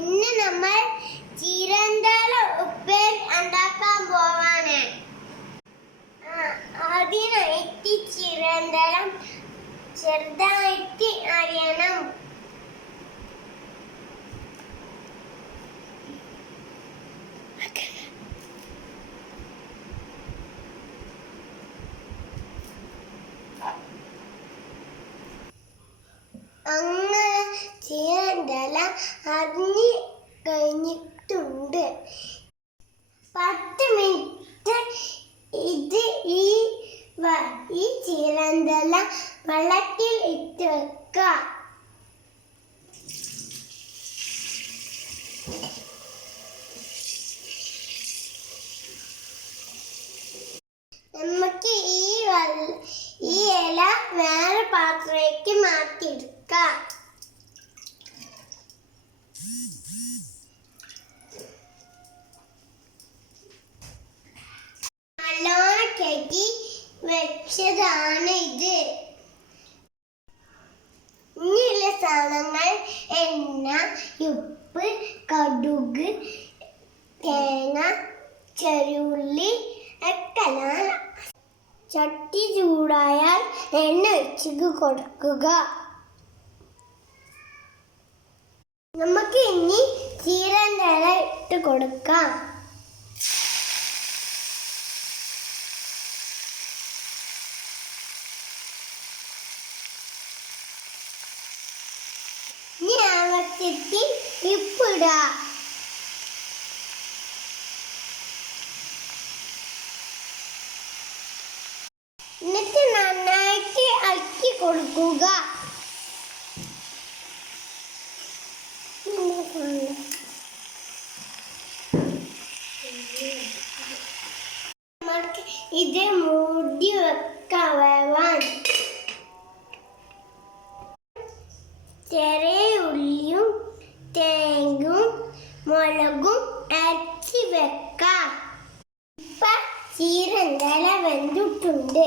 ഇന്ന് നമ്മൾ ചീരന്തല ഉപ്പേരി ഉണ്ടാക്കാൻ പോവാണ്. അതിനായിട്ട് ചീരന്തലം ചെറുതായിട്ട് അരിയണം. അങ്ങനെ ചീരന്തല അരിഞ്ഞ് കഴിഞ്ഞിട്ടുണ്ട്. 10 മിനിറ്റ് ഈ ചീരന്തല വെള്ളത്തിൽ ഇട്ട് വെക്കാം. നമുക്ക് ഈ ഇല വേറെ പാത്രത്തിലേക്ക് മാറ്റിയെടുക്കാം. നല്ലോണം കഴുകി വെച്ചതാണ് ഇത്. ഇനിയുള്ള സാധനങ്ങൾ എണ്ണ, ഉപ്പ്, കടുക്, തേങ്ങ, ചെറിയുള്ളി ഒക്കെ. ചട്ടി ചൂടായാൽ എണ്ണ ഒഴിച്ച് കൊടുക്കുക. നമുക്ക് ഇനി ചീരന്തല ഇട്ട് കൊടുക്കാം. ഇനി ആവശ്യത്തിൽ ഉപ്പിടാം. എന്നിട്ട് നന്നായിട്ട് ഇളക്കി കൊടുക്കുക. നമുക്ക് ഇത് മൂടി വെക്കാം വേവാൻ. ചെറിയ ഉള്ളിയും തേങ്ങയും മുളകും അരച്ച് വെക്കാം. ഇപ്പം ചീരന്തല വെന്തിട്ടുണ്ട്.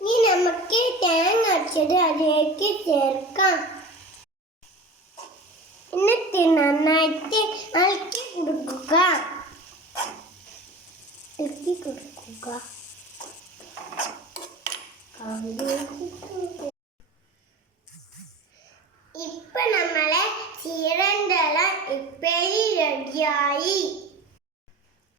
ഇനി നമുക്ക് തേങ്ങ അരച്ചത് അതിലേക്ക് ചേർക്കാം. എന്നിട്ട് നന്നായിട്ട് ഇളക്കി കൊടുക്കുക. നമുക്ക്